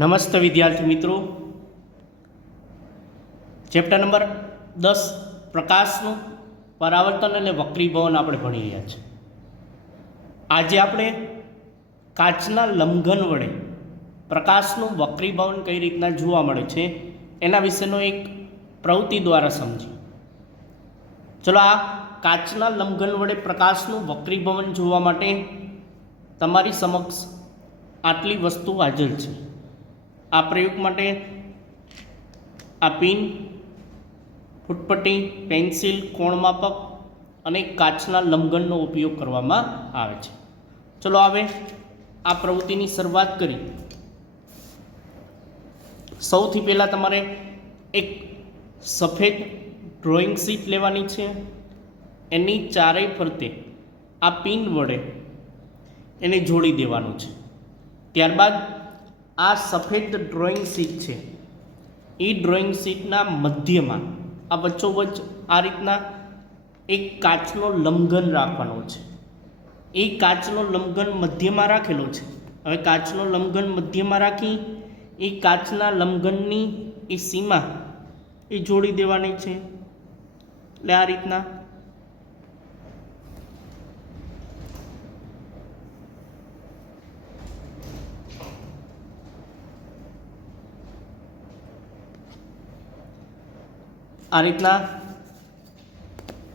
નમસ્તે વિદ્યાર્થી મિત્રો, ચેપ્ટર નંબર 10 પ્રકાશનું પરાવર્તન અને વક્રીભવન આપણે ભણી રહ્યા છીએ. આજે આપણે કાચના લંઘન વડે પ્રકાશનું વક્રીભવન કઈ રીતના જોવા મળે છે એના વિશેનો એક પ્રવૃત્તિ દ્વારા સમજીએ. ચલો, આ કાચના લંઘન વડે પ્રકાશનું વક્રીભવન જોવા માટે તમારી સમક્ષ આટલી વસ્તુ હાજર છે. આ પ્રયોગ માટે આ પિન, ફૂટપટ્ટી, પેન્સિલ, કોણમાપક અને કાચના લંઘનનો ઉપયોગ કરવામાં આવે છે. ચલો હવે આ પ્રવૃત્તિની શરૂઆત કરી. સૌથી પહેલાં તમારે એક સફેદ ડ્રોઈંગ શીટ લેવાની છે. એની ચારેય ફરતે આ પિન વડે એને જોડી દેવાનું છે. ત્યારબાદ આ સફેદ ડ્રોઈંગ શીટ છે એ ડ્રોઈંગ શીટના મધ્યમાં આ વચ્ચોવચ્ચ આ રીતના એક કાચનો લંઘન રાખવાનો છે. એ કાચનો લંઘન મધ્યમાં રાખેલો છે. હવે કાચનો લંઘન મધ્યમાં રાખી એ કાચના લંઘનની એ સીમા એ જોડી દેવાની છે. એટલે આ રીતના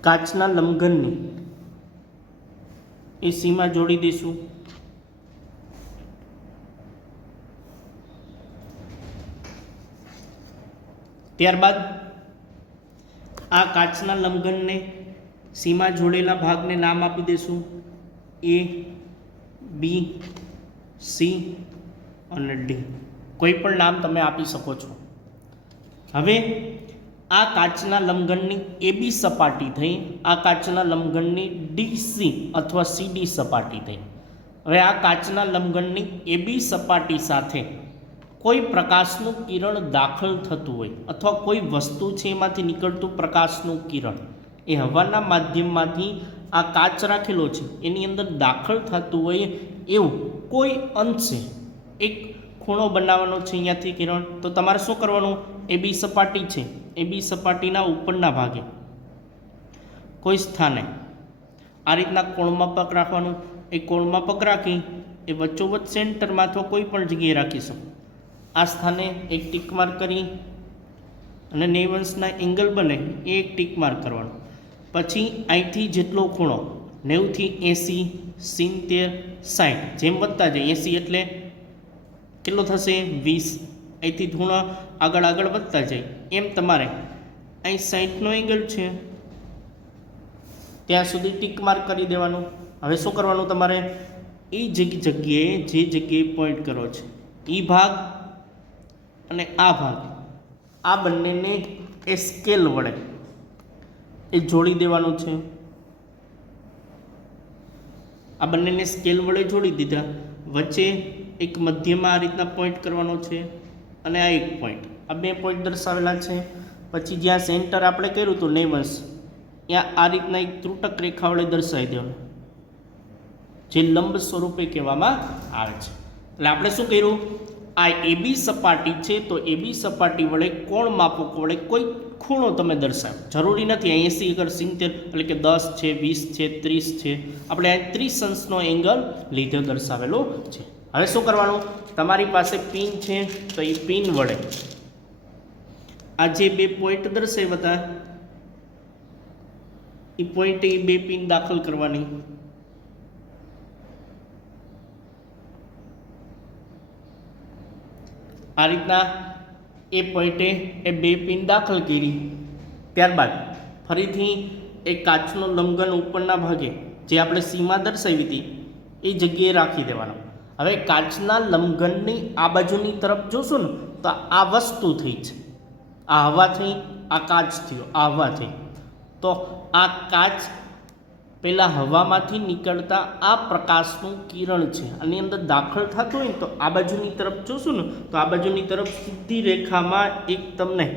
કાચના લંઘનની એ સીમા જોડી દઈશું. ત્યારબાદ આ કાચના લંઘનને સીમા જોડેલા ભાગને નામ આપી દઈશું A, B, C અને D. કોઈ પણ નામ તમે આપી શકો છો. હવે આ કાચના લંઘનની AB સપાટી થઈ, આ કાચના લંઘનની DC અથવા CD સપાટી થઈ. હવે આ કાચના લંઘનની AB સપાટી સાથે કોઈ પ્રકાશનું કિરણ દાખલ થતું હોય અથવા કોઈ વસ્તુ છે એમાંથી નીકળતું પ્રકાશનું કિરણ એ હવાના માધ્યમમાંથી આ કાચ રાખેલો છે એની અંદર દાખલ થતું હોય એવું કોઈ અંશે એક ખૂણો બનાવવાનો છે અહીંયાથી કિરણ. તો તમારે શું કરવાનું? AB સપાટી છે, AB સપાટીના ઉપરના ભાગે કોઈ સ્થાને આ રીતના કોણમાપક રાખવાનું. એ કોણમાપક રાખી એ વચ્ચોવચ્ચ સેન્ટરમાં અથવા કોઈ પણ જગ્યાએ રાખી શકો. આ સ્થાને એક ટીક માર્ક કરી અને 90°ના એંગલ બને એ એક ટીક માર્ક કરવાનું. પછી અહીંથી જેટલો ખૂણો 90 થી 80, 70, 60 જેમ વધતા જાય, 80 એટલે કેટલો થશે? 20. અહીંથી ખૂણો આગળ આગળ વધતા જાય એમ તમારે અહીં 60નો એંગલ છે ત્યાં સુધી ટીક માર્ક કરી દેવાનું. હવે શું કરવાનું? તમારે એ જગ્યાએ જે જગ્યાએ પોઈન્ટ કરો છે એ ભાગ અને આ ભાગ આ બંનેને એ સ્કેલ વડે એ જોડી દેવાનું છે. આ બંનેને સ્કેલ વડે જોડી દીધા. વચ્ચે એક મધ્યમાં આ રીતના પોઈન્ટ કરવાનો છે અને આ એક પોઈન્ટ, આ બે પોઈન્ટ દર્શાવેલા છે. પછી જ્યાં સેન્ટર આપણે કર્યું હતું 90 ત્યાં આ રીતના એક ત્રુટક રેખા વડે દર્શાવી દેવાનું જે લંબ સ્વરૂપે કહેવામાં આવે છે. એટલે આપણે શું કર્યું? આ AB સપાટી છે તો AB સપાટી વડે કોણ માપકો વડે કોઈ ખૂણો તમે દર્શાવો. જરૂરી નથી 80 અગર 70 એટલે કે 10 છે, 20 છે, 30 છે. આપણે આ 30 અંશનો એંગલ લીધે દર્શાવેલો છે. હવે શું કરવાનું? તમારી પાસે પિન છે તો એ પિન વડે આ જે બે પોઈન્ટ દર્શાવ્યા હતા એ પોઈન્ટ એ બે પિન દાખલ કરવાની. આ રીતના એ પોઈન્ટે એ બે પિન દાખલ કરી. ત્યારબાદ ફરીથી એ કાચનો લંઘન ઉપરના ભાગે જે આપણે સીમા દર્શાવી હતી એ જગ્યાએ રાખી દેવાનો. હવે કાચના લંઘનની આ બાજુની તરફ જોશો ને તો આ વસ્તુ થઈ છે, આ હવા થઈ, આ કાચ થયો, આ હવા થઈ. તો આ કાચ પહેલાં હવામાંથી નીકળતા આ પ્રકાશનું કિરણ છે આની અંદર દાખલ થતું હોય ને તો આ બાજુની તરફ જોશું ને તો આ બાજુની તરફ સીધી રેખામાં એક તમને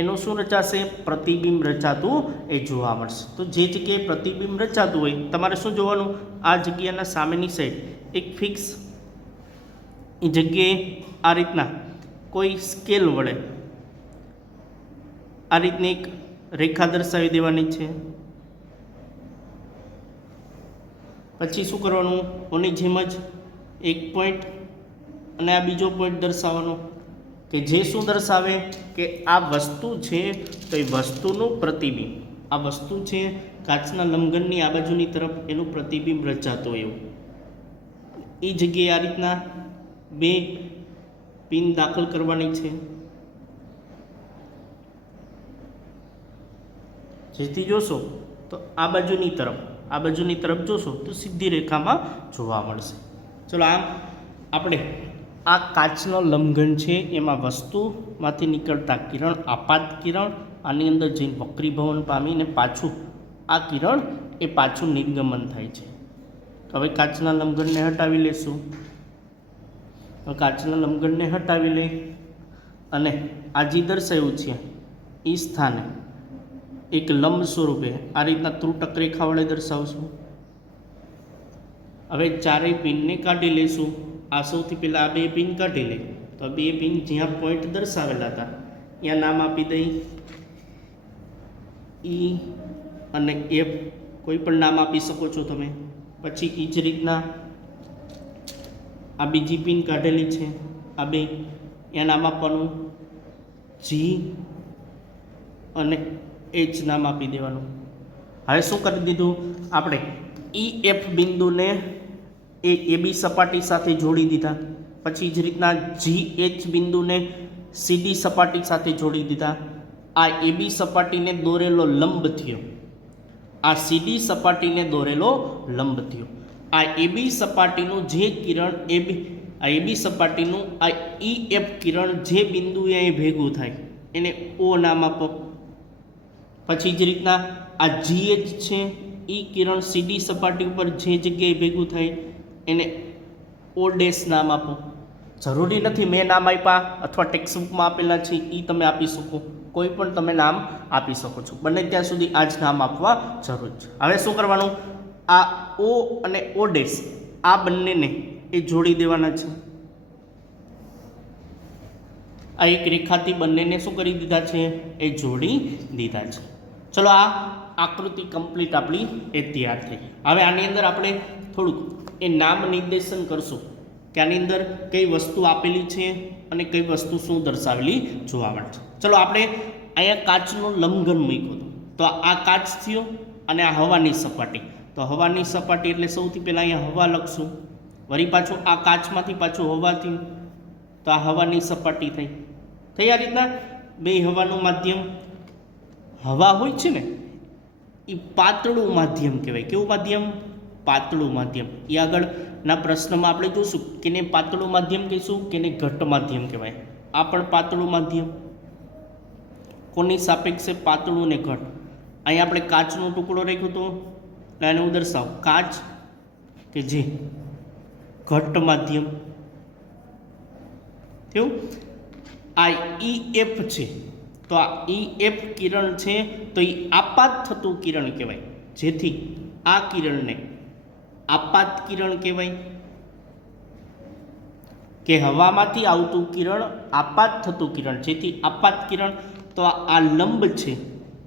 એનું શું રચાશે? પ્રતિબિંબ રચાતું એ જોવા મળશે. તો જે જગ્યાએ પ્રતિબિંબ રચાતું હોય તમારે શું જોવાનું? આ જગ્યાના સામેની સાઈડ એક ફિક્સ એ જગ્યાએ આ રીતના કોઈ સ્કેલ વડે આ રીતની એક રેખા દર્શાવી દેવાની છે. પછી શું કરવાનું, ઓની જેમ જ એક પોઈન્ટ અને આ બીજો પોઈન્ટ દર્શાવવાનો કે જે શું દર્શાવે કે આ વસ્તુ છે તો એ વસ્તુનું પ્રતિબિંબ, આ વસ્તુ છે કાચના લંબઘનની આ બાજુની તરફ એનું પ્રતિબિંબ રચાતું હોય એવું. એ જગ્યાએ આ રીતના બે પિન દાખલ કરવાની છે, જેથી જોશો તો આ બાજુની તરફ જોશો તો સીધી રેખામાં જોવા મળશે. ચલો આમ આપણે આ કાચનો લંબઘન છે એમાં વસ્તુમાંથી નીકળતા કિરણ, આપાત કિરણ આની અંદર જઈને વક્રીભવન પામીને પાછું આ કિરણ એ પાછું નિર્ગમન થાય છે. હવે કાચના લંબઘનને હટાવી લેશું. કાચના લંબઘનને હટાવી લઈ અને આ જે દર્શાવ્યું છે એ સ્થાને એક લંબ સ્વરૂપે આ રીતના ત્રુટક રેખા વડે દર્શાવશું. હવે ચારેય પિનને કાઢી લઈશું. આ સૌથી પહેલાં આ બે પિન કાઢી લઈ તો બે પિન જ્યાં પોઈન્ટ દર્શાવેલા હતા ત્યાં નામ આપી દઈ, ઈ અને એફ કોઈ પણ નામ આપી શકો છો તમે. પછી એ જ રીતના આ બીજી પિન કાઢેલી છે આ બે, ત્યાં નામ આપવાનું જી અને એચ નામ આપી દેવાનું. હવે શું કરી દીધું આપણે, ઈ એફ બિંદુને એ બી સપાટી સાથે જોડી દીધા. પછી જ રીતના જી એચ બિંદુને સીડી સપાટી સાથે જોડી દીધા. આ એબી સપાટીને દોરેલો લંબ થયો, આ સીડી સપાટીને દોરેલો લંબ થયો. આ એબી સપાટીનું જે કિરણ આ એબી સપાટીનું આ ઈ એફ કિરણ જે બિંદુએ અહીં ભેગું થાય એને ઓ નામ આપો. પછી જ રીતના આ જીએચ છે એ કિરણ સીડી સપાટી ઉપર જે જગ્યાએ ભેગું થાય એને ઓ ડેશ નામ આપો. જરૂરી નથી મેં નામ આપ્યા અથવા ટેક્સ્ટબુકમાં આપેલા છે એ તમે આપી શકો, કોઈ પણ તમે નામ આપી શકો છો. બને ત્યાં સુધી આ જ નામ આપવા જરૂર છે. હવે શું કરવાનું, આ ઓ અને ઓ ડેશ આ બંનેને એ જોડી દેવાના છે. આ એક રેખાથી બંનેને શું કરી દીધા છે, એ જોડી દીધા છે. ચલો આ આકૃતિ કમ્પ્લીટ આપણી એ તૈયાર થઈ. હવે આની અંદર આપણે થોડુંક એ નામ નિર્દેશન કરશું કે આની અંદર કઈ વસ્તુ આપેલી છે અને કઈ વસ્તુ શું દર્શાવેલી જોવા મળે છે. ચલો આપણે અહીંયા કાચનો લંબઘન મૂક્યો હતો, તો આ કાચ થયો અને આ હવાની સપાટી. તો હવાની સપાટી એટલે સૌથી પહેલાં અહીંયા હવા લખશું, વળી પાછું આ કાચમાંથી પાછું હવા થયું તો આ હવાની સપાટી થઈ. આ રીતના બે હવાનું માધ્યમ, હવા હોય છે ને એ પાતળું માધ્યમ કહેવાય. કેવું માધ્યમ? પાતળું માધ્યમ. એ આગળના પ્રશ્નમાં આપણે જોશું કે ને પાતળું માધ્યમ કહીશું કે ને ઘટ્ટ માધ્યમ કહેવાય. આ પણ પાતળું માધ્યમ. કોની સાપેક્ષે? પાતળું ને ઘટ. અહીંયા આપણે કાચનો ટુકડો રાખ્યો હતો એટલે એને હું દર્શાવ કાચ કે જે ઘટ્ટ માધ્યમ થયું. આ ઈ એફ છે તો આ ઈ એફ કિરણ છે તો એ આપાત થતું કિરણ કહેવાય, જેથી આ કિરણને આપાત કિરણ કહેવાય કે હવામાંથી આવતું કિરણ આપાત થતું કિરણ, જેથી આપાત કિરણ. તો આ લંબ છે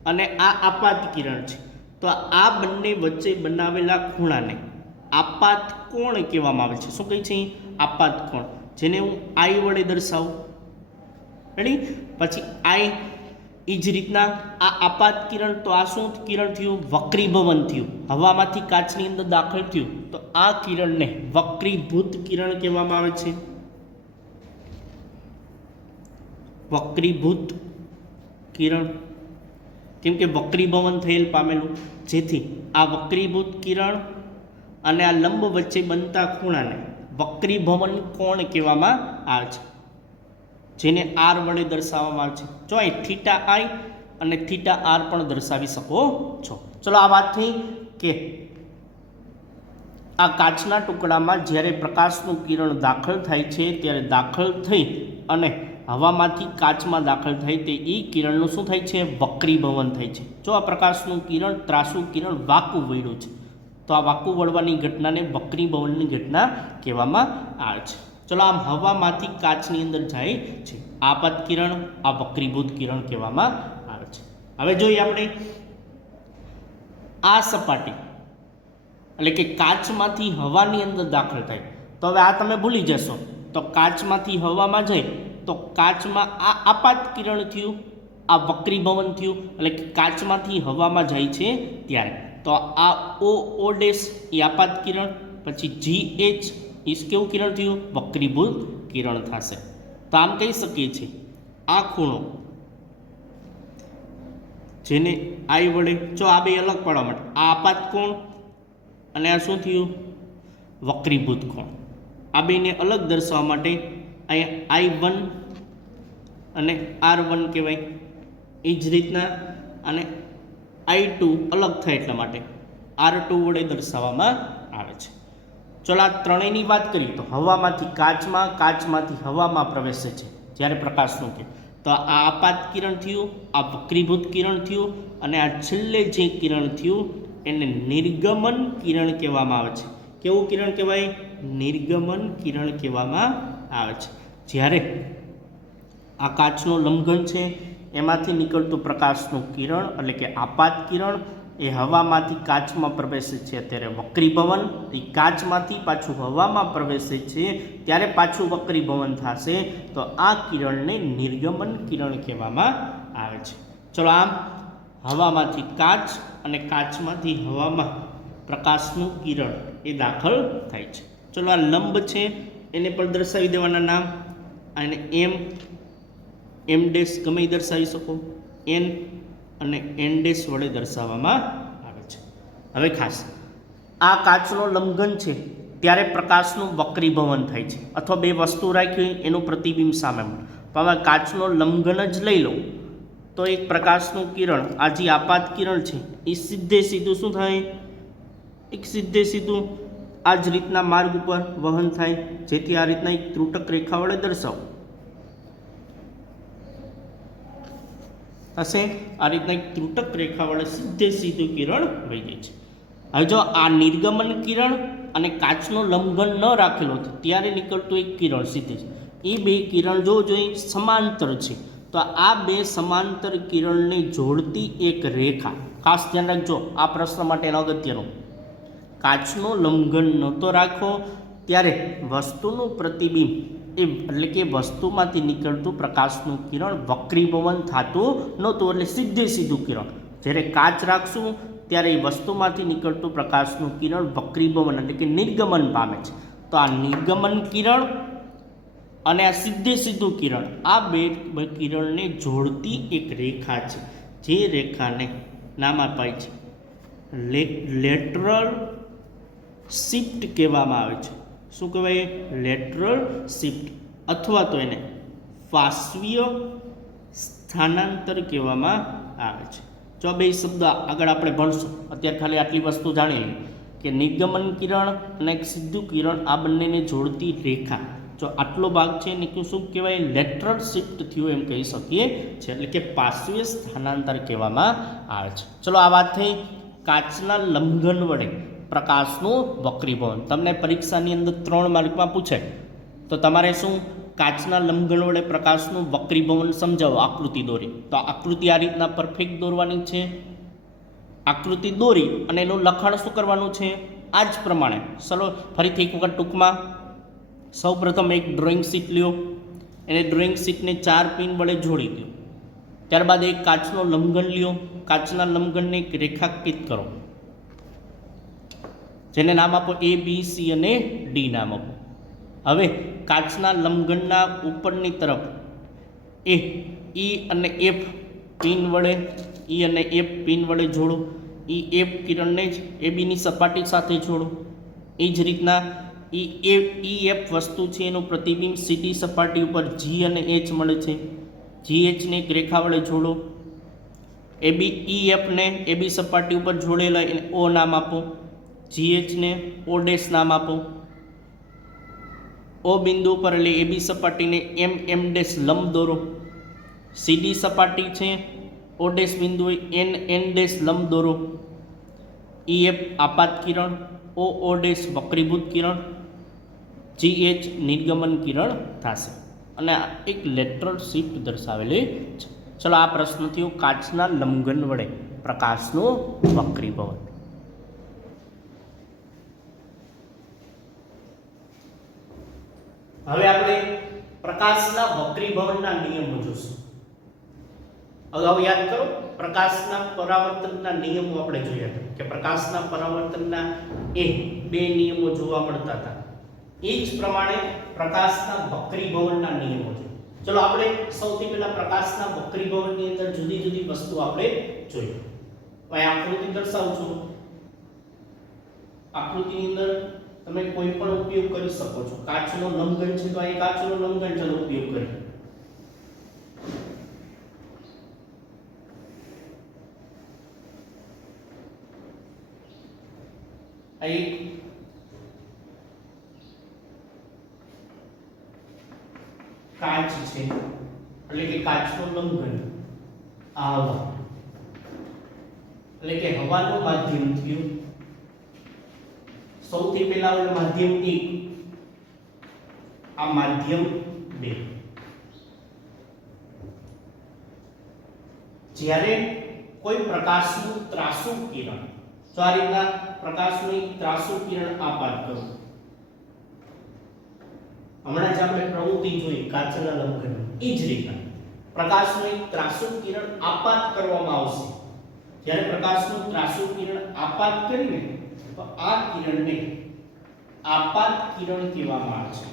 અને આ આપાત કિરણ છે, તો આ બંને વચ્ચે બનાવેલા ખૂણાને આપાત કોણ કહેવામાં આવે છે. શું કહે છે? આપાત કોણ, જેને હું આઈ વડે દર્શાવું. રેડી? પછી આઈ એ જ રીતના આ આપાત કિરણ, તો આ શું કિરણ થયું? વક્રીભવન થયું. હવામાંથી કાચની અંદર દાખલ થયું તો આ કિરણને વક્રીભૂત કિરણ કહેવામાં આવે છે. વક્રીભૂત કિરણ, કેમ કે વક્રીભવન થયેલ પામેલું, જેથી આ વક્રીભૂત કિરણ અને આ લંબ વચ્ચે બનતા ખૂણાને વક્રીભવન કોણ કહેવામાં આવે છે, જેને આર વડે દર્શાવવામાં આવે છે. જો અહીં થીટા આઈ અને થીટા આર પણ દર્શાવી શકો છો. ચલો આ વાત થઈ કે આ કાચના ટુકડામાં જ્યારે પ્રકાશનું કિરણ દાખલ થાય છે ત્યારે દાખલ થઈ અને હવામાંથી કાચમાં દાખલ થાય તે એ કિરણનું શું થાય છે? વક્રીભવન થાય છે. જો આ પ્રકાશનું કિરણ ત્રાસુ કિરણ વાંકું વળ્યું છે તો આ વાંકું વળવાની ઘટનાને વક્રીભવનની ઘટના કહેવામાં આવે છે. ચલો આમ હવામાંથી કાચની અંદર જાય છે આપાત કિરણ, આ વક્રીભૂત કિરણ કહેવામાં આવે છે. હવે જોઈએ આપણે આ સપાટી એટલે કે કાચમાંથી હવાની અંદર દાખલ થાય તો હવે આ તમે ભૂલી જશો. તો કાચમાંથી હવામાં જાય તો કાચમાં આ આપાત કિરણ થયું, આ વક્રીભવન થયું, એટલે કે કાચમાંથી હવામાં જાય છે ત્યારે. તો આ ઓ ડેશ એ આપાત કિરણ, પછી GH એ કેવું કિરણ થયું? વક્રીભૂત કિરણ થશે. તો આમ કહી શકીએ છીએ આ ખૂણો જેને આઈ વડે, જો આ બે અલગ પાડવા માટે આ આપાત કોણ અને આ શું થયું? વક્રીભૂત કોણ. આ બેને અલગ દર્શાવવા માટે અહીંયા I1 અને R1 કહેવાય. એ જ રીતના અને I2 અલગ થાય એટલા માટે R2 વડે દર્શાવવામાં આવે છે. ચલો આ ત્રણેયની વાત કરીએ તો હવામાંથી કાચમાં, કાચમાંથી હવામાં પ્રવેશે છે જ્યારે પ્રકાશનું કે તો આ આપાત કિરણ થયું, આ વક્રીભૂત કિરણ થયું, અને આ છેલ્લે જે કિરણ થયું એને નિર્ગમન કિરણ કહેવામાં આવે છે. કેવું કિરણ કહેવાય? નિર્ગમન કિરણ કહેવામાં આવે છે. જ્યારે આ કાચનું લંબઘન છે એમાંથી નીકળતું પ્રકાશનું કિરણ એટલે કે આપાત કિરણ એ હવામાંથી કાચમાં પ્રવેશે છે ત્યારે વક્રીભવન, એ કાચમાંથી પાછું હવામાં પ્રવેશે છે ત્યારે પાછું વક્રીભવન થશે. તો આ કિરણને નિર્ગમન કિરણ કહેવામાં આવે છે. ચલો આમ હવામાંથી કાચ અને કાચમાંથી હવામાં પ્રકાશનું કિરણ એ દાખલ થાય છે. ચલો આ લંબ છે એને પણ દર્શાવી દેવાના નામ, અને એમ ડેશ ગમે એ દર્શાવી શકો, એન અને એન ડેશ વડે દર્શાવવામાં આવે છે. હવે ખાસ આ કાચનો લંબઘન છે ત્યારે પ્રકાશનું વક્રીભવન થાય છે, અથવા બે વસ્તુ રાખી હોય એનું પ્રતિબિંબ સામે મળે. તો હવે કાચનો લંબઘન જ લઈ લો તો એક પ્રકાશનું કિરણ, આ જે આપાત કિરણ છે એ સીધે સીધું શું થાય? એક સીધે સીધું આ જ રીતના માર્ગ ઉપર વહન થાય, જેથી આ રીતના એક ત્રુટક રેખા વડે દર્શાવો થશે. આ રીતના એક ત્રુટક રેખા વડે સીધે સીધું કિરણ વહી જાય છે. હવે જો આ નિર્ગમન કિરણ અને કાચનો લંબઘન ન રાખેલો હતો ત્યારે નીકળતું એક કિરણ સીધે એ બે કિરણ જો જોઈએ સમાંતર છે તો આ બે સમાંતર કિરણને જોડતી એક રેખા, ખાસ ધ્યાન રાખજો આ પ્રશ્ન માટે અગત્યનો, કાચનો લંબઘન નહોતો રાખો ત્યારે વસ્તુનું પ્રતિબિંબ એટલે કે વસ્તુમાંથી નીકળતું પ્રકાશનું કિરણ વક્રીભવન થતું નહોતું, એટલે સીધે સીધું કિરણ. જ્યારે કાચ રાખશું ત્યારે એ વસ્તુમાંથી નીકળતું પ્રકાશનું કિરણ વક્રીભવન એટલે કે નિર્ગમન પામે છે. તો આ નિર્ગમન કિરણ અને આ સીધે સીધું કિરણ, આ બે કિરણને જોડતી એક રેખા છે, જે રેખાને નામ અપાય છે લેટરલ શિફ્ટ કહેવામાં આવે છે. શું કહેવાય? લેટરલ શિફ્ટ, અથવા તો એને પાર્શ્વીય સ્થાનાંતર કહેવામાં આવે છે. જો બે શબ્દ આગળ આપણે ભણશું, અત્યારે ખાલી આટલી વસ્તુ જાણીએ કે નિર્ગમન કિરણ અને એક સીધું કિરણ આ બંનેને જોડતી રેખા, જો આટલો ભાગ છે એને શું કહેવાય? લેટરલ શિફ્ટ થયું એમ કહી શકીએ છીએ, એટલે કે પાર્શ્વીય સ્થાનાંતર કહેવામાં આવે છે. ચલો આ વાત થઈ કાચના લંબઘન વડે પ્રકાશનું વક્રીભવન. તમને પરીક્ષાની અંદર 3 માર્કમાં પૂછે તો તમારે શું કાચના લંબઘન વડે પ્રકાશનું વક્રીભવન સમજાવો, આકૃતિ દોરી. તો આકૃતિ આ રીતના પરફેક્ટ દોરવાની છે. આકૃતિ દોરી અને એનું લખાણ શું કરવાનું છે? આ જ પ્રમાણે. ચલો ફરીથી એક વખત ટૂંકમાં સૌપ્રથમ એક ડ્રોઈંગ શીટ લ્યો, એને ડ્રોઈંગ શીટને 4 પિન વડે જોડી દો. ત્યારબાદ એક કાચનો લંબઘન લ્યો, કાચના લંબઘનને એક રેખાંકિત કરો, જેને નામ આપો A, B, C અને D નામ આપો. હવે કાચના લંબઘનના ઉપરની તરફ E અને F પિન વડે જોડો. F કિરણને જ ABની સપાટી સાથે જોડો. એ જ રીતના F વસ્તુ છે એનું પ્રતિબિંબ સીધી સપાટી ઉપર G અને H મળે છે, GH ને એક રેખા વડે જોડો. EF ને AB સપાટી ઉપર જોડેલા એને O નામ આપો, GH ને O ડેશ નામ આપો. O બિંદુ પર એટલે AB સપાટીને M ડેશ લંબ દોરો. CD સપાટી છે O ડેશ બિંદુએ N ડેશ લંબ દોરો. EF આપાત કિરણ, O ડેશ વક્રીભૂત કિરણ. GH નિર્ગમન કિરણ થશે અને આ એક લેટરલ શિફ્ટ દર્શાવેલી છે. ચલો આ પ્રશ્ન થયો કાચના લંબઘન વડે પ્રકાશનું વક્રીભવન. હવે આપણે પ્રકાશના વક્રીભવનના નિયમો જોશું. અગાઉ યાદ કરો પ્રકાશના પરાવર્તનના નિયમો આપણે જોયા હતા કે પ્રકાશના પરાવર્તનના એ બે નિયમો જોવા મળતા હતા. એ જ પ્રમાણે પ્રકાશના વક્રીભવનના નિયમો છે. ચલો આપણે સૌથી પહેલા પ્રકાશના વક્રીભવનની અંદર જુદી જુદી વસ્તુ આપણે જોઈએ. અહીં આકૃતિ દર્શાવું છું. આકૃતિની અંદર તમે કોઈ પણ ઉપયોગ કરી શકો છો. કાચનો લંબઘન છે તો અહીં કાચનો લંબઘન ચલો ઉપયોગ કરીએ. અહીં કાચ છે એટલે કે કાચનો લંબઘન આ હવા એટલે કે હવાનું માધ્યમ થયું. સૌથી પહેલા આપણે માધ્યમ 1 આ માધ્યમ 2. જ્યારે કોઈ પ્રકાશનું ત્રાસુ કિરણ તો આ રીતના પ્રકાશનું ત્રાસુ કિરણ આપાત કરો. હમણાં જ આપણે પ્રવૃત્તિ જોઈ કાચના લંબઘન એ જ રીતના પ્રકાશનું એક ત્રાસુ કિરણ આપાત કરવામાં આવશે. જ્યારે પ્રકાશનું ત્રાસુ કિરણ આપાત કરીને તો આ કિરણને આપાત કિરણ કહેવામાં આવે છે.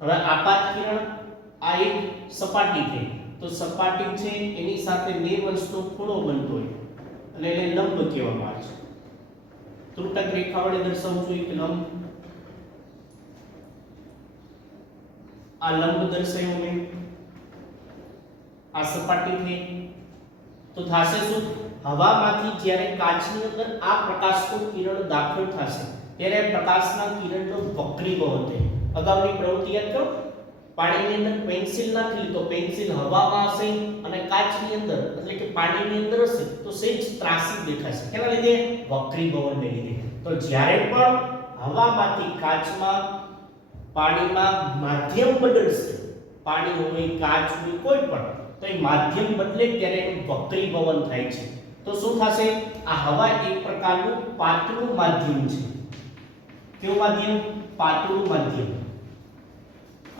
હવે આપાત કિરણ આ એક સપાટી છે તો સપાટી છે એની સાથે 2 અંશનો ખૂણો બનતો હોય અને એને લંબ કહેવામાં આવે છે. ત્રુટક રેખા વડે દર્શાવવું જોઈએ કે લંબ. આ લંબ દર્શાવ્યો મેં. આ સપાટી છે તો થાશે શું હવામાંથી જ્યારે કાચની અંદર આ પ્રકાશનું કિરણ દાખલ થશે ત્યારે પ્રકાશના કિરણનો વક્રીભવન થાય. અગાઉની પ્રવૃત્તિ યાદ કરો. પાણીની અંદર પેન્સિલ નાખી તો પેન્સિલ હવામાં હશે અને કાચની અંદર એટલે કે પાણીની અંદર હશે તો સહેજ ત્રાસી દેખાશે. કેના લીધે? વક્રીભવનને લીધે. તો જ્યારે પણ હવામાંથી કાચમાં પાણીમાં માધ્યમ બદલશે, પાણી હોય કાચ હોય કોઈ પણ, તો એ માધ્યમ બદલે ત્યારે એનું વક્રીભવન થાય છે. તો શું થશે? આ હવા એક પ્રકારનું પાતળું માધ્યમ છે. કેવું માધ્યમ? પાતળું માધ્યમ.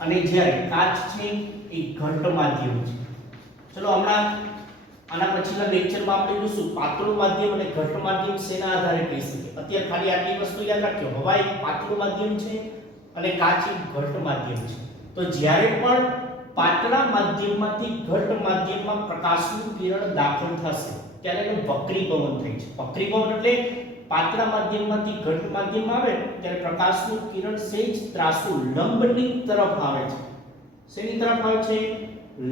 અને જ્યારે કાચ છે એ ઘટ્ટ માધ્યમ છે. ચલો હમણાં આના પછીના લેક્ચરમાં આપણે જોશું પાતળું માધ્યમ અને ઘટ્ટ માધ્યમ શેના આધારે કહી શકીએ. અત્યારે ખાલી આટલી વસ્તુ યાદ રાખજો. હવા એક પાતળું માધ્યમ છે અને કાચ એક ઘટ્ટ માધ્યમ છે. તો જ્યારે પણ પાતળા માધ્યમમાંથી ઘટ્ટ માધ્યમમાં પ્રકાશનું કિરણ દાખલ થશે ત્યારે એનું વક્રીભવન થાય છે. વક્રીભવન એટલે પાતળા માધ્યમમાંથી ઘટ્ટ માધ્યમ આવે ત્યારે પ્રકાશનું કિરણ સહેજ ત્રાસુ લંબની તરફ આવે છે. શેની તરફ આવે છે?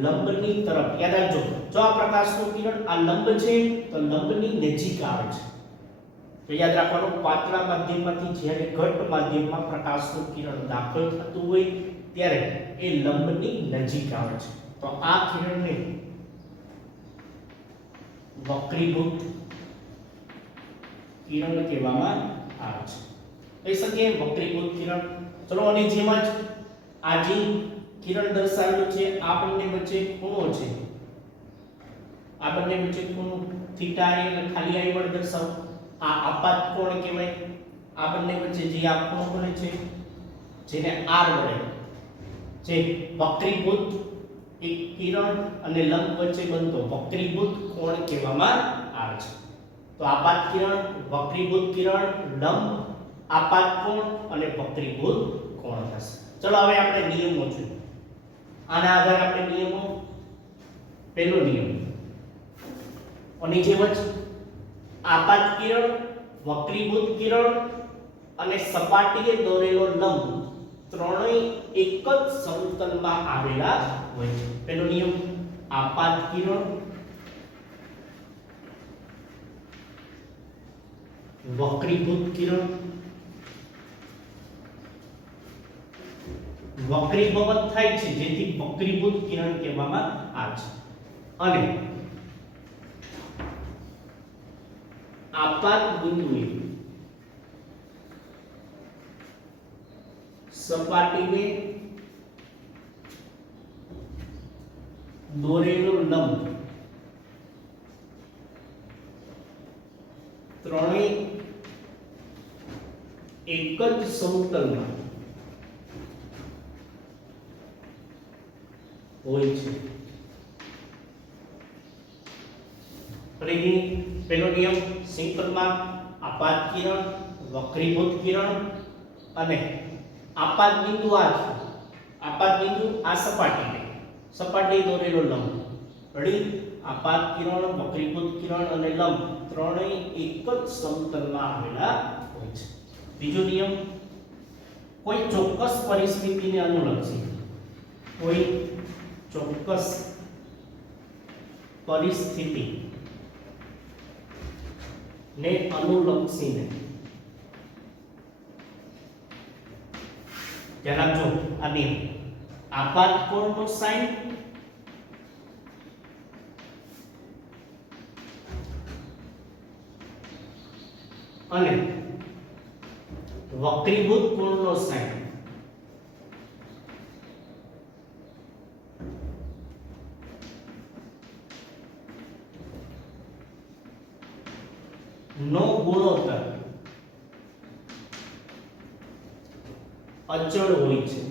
લંબની તરફ. યાદ રાખજો જો આ પ્રકાશનું કિરણ આ લંબ છે તો લંબની નજીક આવે છે. તો યાદ રાખવાનું પાતળા માધ્યમમાંથી જ્યારે ઘટ્ટ માધ્યમમાં પ્રકાશનું કિરણ દાખલ થતું હોય ત્યારે એ લંબની નજીક આવે છે. તો આ કિરણને વક્રીભૂત કિરણ કહેવામાં આવે છે. કહી શકીએ વક્રીભૂત કિરણ. ચલો આની જેમ જ આ જે કિરણ દર્શાવેલું છે આ બંને વચ્ચે ખૂણો છે. આ બંને વચ્ચે ખૂણો થીટા એટલે ખાલી આઈ વડે દર્શાવો. આ આપાત કોણ કહેવાય. આ બંને વચ્ચે જે આ ખૂણો બને છે જેને r વડે જે વક્રીભૂત એક કિરણ અને લંબ વચ્ચે બનતો વક્રીભૂત કોણ કહેવામાં આવે છે. તો આપાત કિરણ, વક્રીભૂત કિરણ, લંબ, આપાત કોણ અને વક્રીભૂત કોણ થશે. ચલો હવે આપણે નિયમો જોઈએ. આના આધારે આપણે નિયમો. પહેલો નિયમ આની જેમ જ આપાત કિરણ, વક્રીભૂત કિરણ અને સપાટીએ દોરેલો લંબ ત્રણેય એક જ સમતલમાં આવેલા હોય છે. પહેલો નિયમ આપાત કિરણ, વક્રીભૂત કિરણ, વક્રીભવન થાય છે જેથી વક્રીભૂત કિરણ કહેવામાં આવે છે. અને આપાત બિંદુએ સપાટીને દોરેલો લંબ ત્રણેય એક જ સમતલમાં હોય છે. ફરીથી પહેલો નિયમ સિમ્પલમાં આપાત કિરણ, વક્રીભૂત કિરણ અને આપાત બિંદુ આ છે. આપાત બિંદુ આ સપાટી દોરેલો લંબ. રેડી? આપાત કિરણ, વક્રીભૂત કિરણ અને લંબ ત્રણેય એક જ સમતલમાં આવેલા હોય છે. બીજો નિયમ, કોઈ ચોક્કસ પરિસ્થિતિને અનુલક્ષી કોઈ ચોક્કસ પરિસ્થિતિ ને અનુલક્ષીને ધ્યાન આપજો આ નિયમ, આપાત કોણનો સાઇન અને વક્રીભૂત કોણનો સાઇન નો ગુણોત્તર અચળ હોય છે.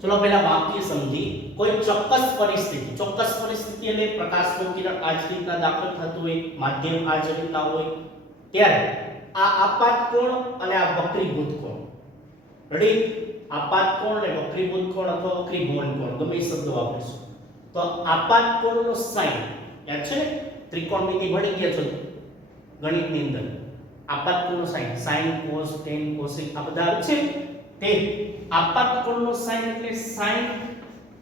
ચલો પહેલા વાક્ય સમજી. કોઈ ચોક્કસ પરિસ્થિતિ એટલે પ્રકાશનું કિરણ આ જ રીતના દાખલ થતું હોય, માધ્યમ આ જ રીતના હોય, ત્યારે આ આપાત કોણ અને આ વક્રીભૂત કોણ, રેડી? આપાત કોણ અને વક્રીભૂત કોણ અથવા વક્રીભવન કોણ ગમે શબ્દ વાપરીશું. તો આપાત કોણનો સાઇન યાદ છે ને? ત્રિકોણમિતિ ભણી ગયા છો ગણિતની અંદર. આપાત કોણનો sign sin cos tan cosec આ બધા છે. તે આપાત કોણનો સાઇન એટલે sin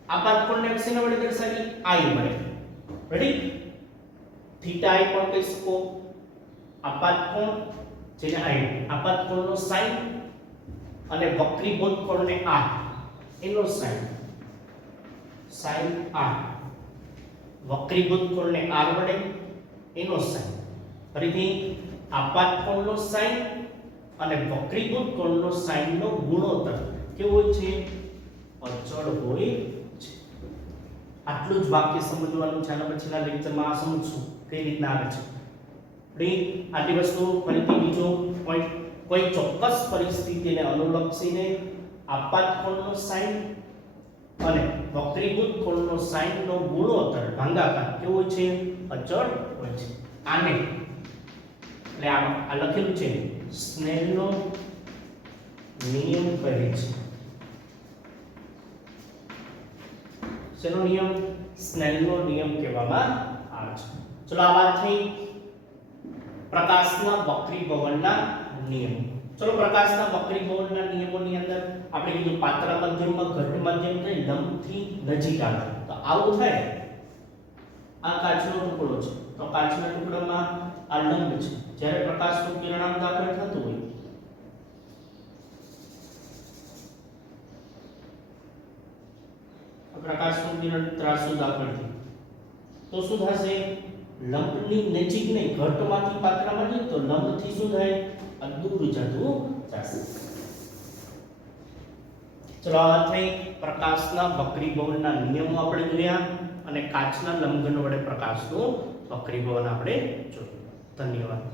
આપાત કોણને શેના વડે દર્શાવી? i વડે. રેડી? થીટા i પણ કહી શકો. આપાત કોણ જેને i આપાત કોણનો સાઇન અને વક્રીભૂત કોણને r એનો સાઇન sin r, વક્રીભૂત કોણને r વડે એનો સાઇન. ફરીથી આપાત કોણનો સાઇન અને વક્રીભૂત કોણનો સાઇન નો ગુણોત્તર કેવો હોય છે? અચળ હોય છે. આટલું જ વાક્ય સમજવાનું છે. આના પછીના લેક્ચરમાં આ સમજશું કઈ રીતના આવે છે. રેડી? આટલી વસ્તુ. ફરીથી બીજો પોઈન્ટ, કોઈ ચોક્કસ પરિસ્થિતિને અનુલક્ષીને આપાત કોણનો સાઇન અને વક્રીભૂત કોણનો સાઇન નો ગુણોત્તર ભાગાકાર કેવો હોય છે? અચળ હોય છે. આને એટલે આ લખેલું છે સ્નેલનો નિયમ કહે છે. શેનો નિયમ? સ્નેલનો નિયમ કહેવામાં આવે છે. ચલો આ વાત થઈ પ્રકાશના વક્રીભવનના નિયમ. ચલો પ્રકાશના વક્રીભવનના નિયમોની અંદર આપણે કીધું પાત્ર મધ્યમમાં ઘટ મધ્યમ ને લંબથી નજીક આવે. તો આવું થાય. આ કાચનો ટુકડો છે, તો કાચના ટુકડામાં આ લંબ છે. જ્યારે પ્રકાશનું કિરણ આમ દાખલ થતું હોય પ્રકાશનું કિરણ ત્રાસુ દાખલ થાય તો શું થશે? લંબની નજીક નહીં, ઘટમાંથી પાત્રમાં જાય તો લંબથી શું થાય? દૂર જતું જશે. ચલો આ થઈ પ્રકાશના વક્રીભવનના નિયમો આપણે જોયા અને કાચના લંબઘન વડે પ્રકાશનું વક્રીભવન આપણે જોયું. ધન્યવાદ.